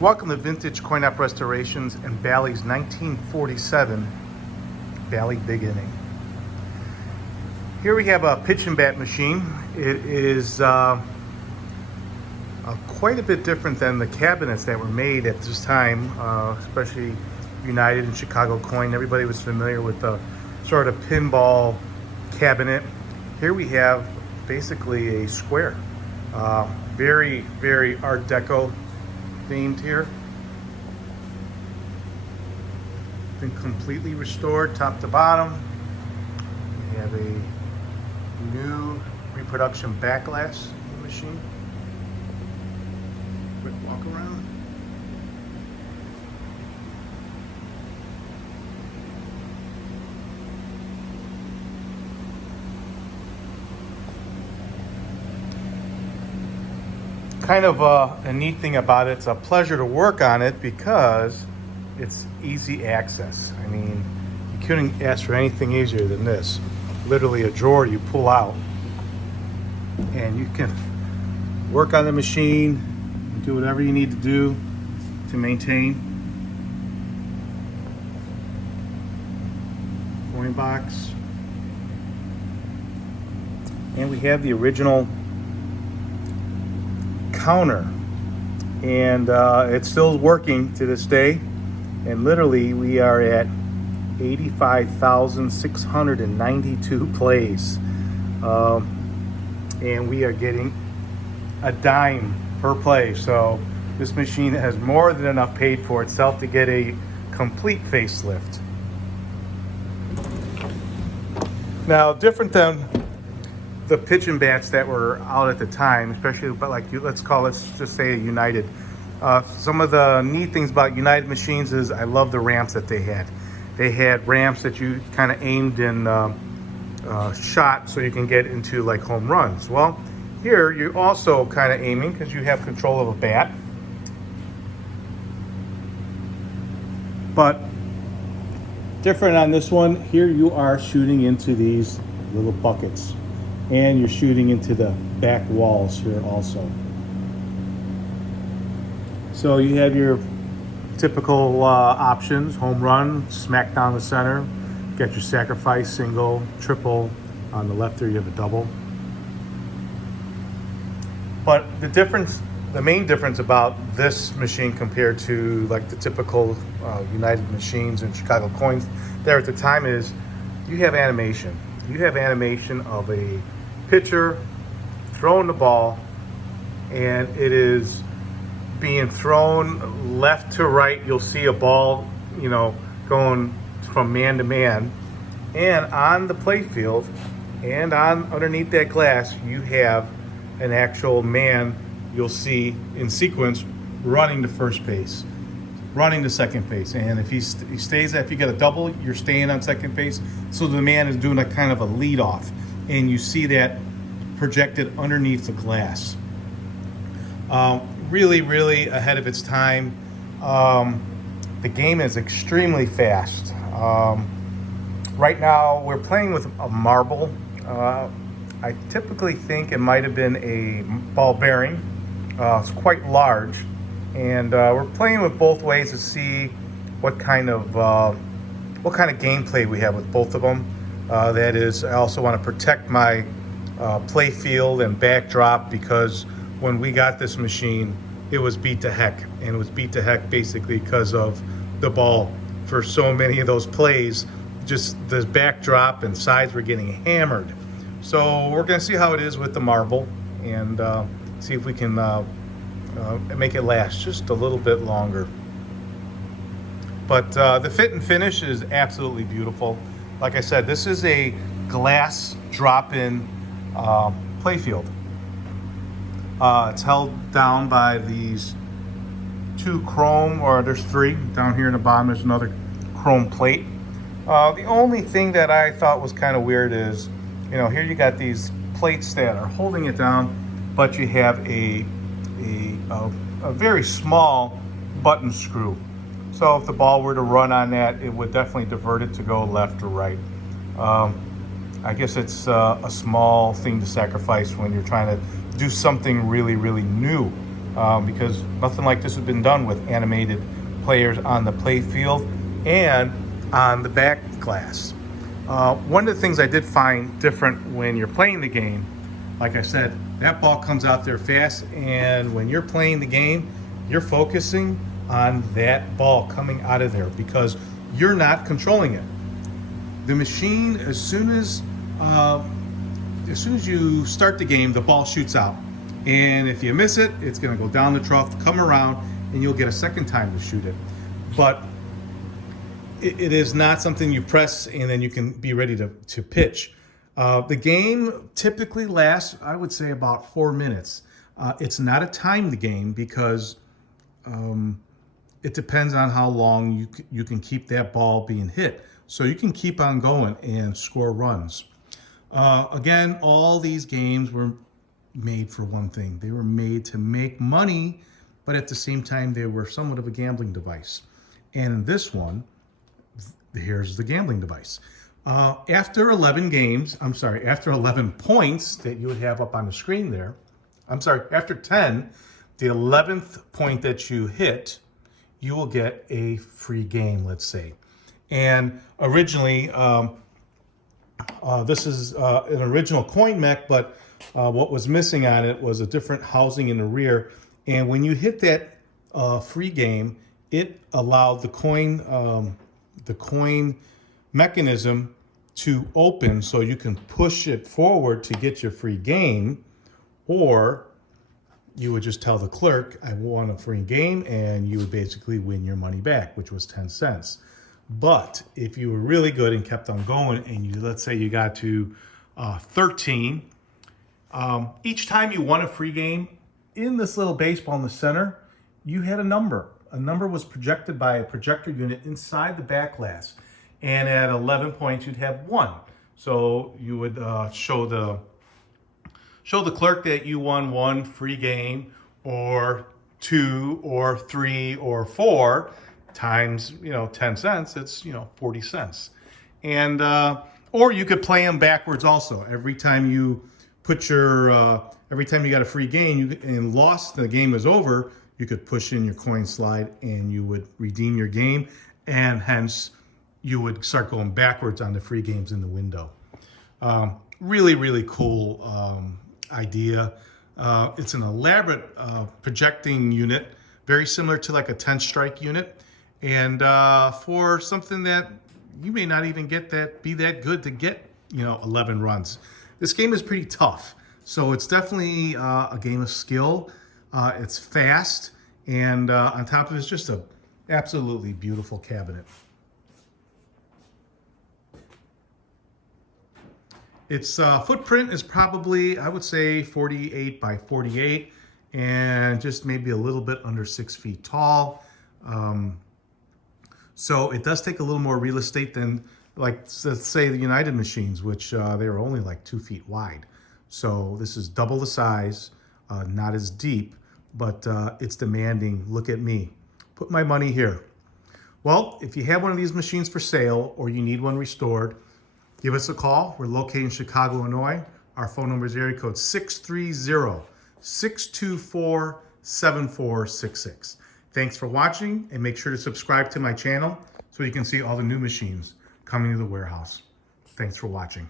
Welcome to Vintage Coin-Op Restorations and Bally's 1947 Bally Big Inning. Here we have a pitch and bat machine. It is quite a bit different than the cabinets that were made at this time, especially United and Chicago Coin. Everybody was familiar with the sort of pinball cabinet. Here we have basically a square. Very, very Art Deco themed here. Been completely restored top to bottom. We have a new reproduction back glass machine. Quick walk around. Kind of a neat thing about it, it's a pleasure to work on it because it's easy access. I mean, you couldn't ask for anything easier than this. Literally a drawer you pull out and you can work on the machine and do whatever you need to do to maintain. Coin box. And we have the original counter, and it's still working to this day, and literally we are at 85,692 plays, and we are getting a dime per play. So this machine has more than enough paid for itself to get a complete facelift. Now, different than the pitch and bats that were out at the time, especially, but like let's just say a United. Some of the neat things about United machines is I love the ramps that they had. They had ramps that you kind of aimed and shot so you can get into like home runs. Well, here you're also kind of aiming because you have control of a bat. But different on this one, here you are shooting into these little buckets. And you're shooting into the back walls here also. So you have your typical options: home run, smack down the center, get your sacrifice, single, triple. On the left there you have a double. But the main difference about this machine compared to like the typical United machines and Chicago Coins there at the time is you have animation. You have animation of a pitcher throwing the ball, and it is being thrown left to right. You'll see a ball, going from man to man, and on the play field and underneath that glass you have an actual man you'll see in sequence running to first base, running to second base, and if he stays, if you get a double, you're staying on second base. So the man is doing a kind of a lead off, and you see that projected underneath the glass. Really, really ahead of its time. The game is extremely fast. Right now we're playing with a marble. I typically think it might have been a ball bearing. It's quite large, and we're playing with both ways to see what kind of gameplay we have with both of them. That is, I also want to protect my play field and backdrop, because when we got this machine, it was beat to heck, and it was beat to heck basically because of the ball. For so many of those plays, just the backdrop and sides were getting hammered. So we're going to see how it is with the marble, and see if we can make it last just a little bit longer. But the fit and finish is absolutely beautiful. Like I said, this is a glass drop-in playfield. It's held down by these two chrome, or there's three down here in the bottom. There's another chrome plate. The only thing that I thought was kind of weird is, here you got these plates that are holding it down, but you have a very small button screw. So if the ball were to run on that, it would definitely divert it to go left or right. I guess it's a small thing to sacrifice when you're trying to do something really, really new. because nothing like this has been done with animated players on the play field and on the back glass. One of the things I did find different when you're playing the game, like I said, that ball comes out there fast, and when you're playing the game, you're focusing on that ball coming out of there because you're not controlling it. The machine, as soon as you start the game, the ball shoots out. And if you miss it, it's going to go down the trough, come around, and you'll get a second time to shoot it. But it is not something you press and then you can be ready to pitch. The game typically lasts, I would say, about 4 minutes. It's not a timed game because it depends on how long you can keep that ball being hit. So you can keep on going and score runs. Again, all these games were made for one thing. They were made to make money, but at the same time, they were somewhat of a gambling device. And in this one, here's the gambling device. After 11 points that you would have up on the screen there, after 10, the 11th point that you hit, you will get a free game, let's say. And originally, this is an original coin mech, but what was missing on it was a different housing in the rear. And when you hit that free game, it allowed the coin mechanism to open so you can push it forward to get your free game, or you would just tell the clerk, I want a free game, and you would basically win your money back, which was 10 cents. But if you were really good and kept on going, and let's say you got to 13, each time you won a free game, in this little baseball in the center, you had a number. A number was projected by a projector unit inside the back glass. And at 11 points, you'd have 1. So you would show the clerk that you won 1 free game, or 2, or 3, or 4 times 10 cents. It's 40 cents. And or you could play them backwards also. Every time you put every time you got a free game and lost, the game is over, you could push in your coin slide and you would redeem your game, and hence you would start going backwards on the free games in the window. Really, really cool idea. It's an elaborate projecting unit, very similar to like a 10 strike unit, and for something that you may not even be that good to get 11 runs. This game is pretty tough, so it's definitely a game of skill. It's fast, and on top of it, it's just a absolutely beautiful cabinet. Its footprint is probably, I would say, 48 by 48, and just maybe a little bit under 6 feet tall. So it does take a little more real estate than, like, let's say the United machines, which they were only like 2 feet wide. So this is double the size, not as deep, but it's demanding. Look at me. Put my money here. Well, if you have one of these machines for sale or you need one restored, give us a call. We're located in Chicago, Illinois. Our phone number is area code 630-624-7466. Thanks for watching, and make sure to subscribe to my channel so you can see all the new machines coming to the warehouse. Thanks for watching.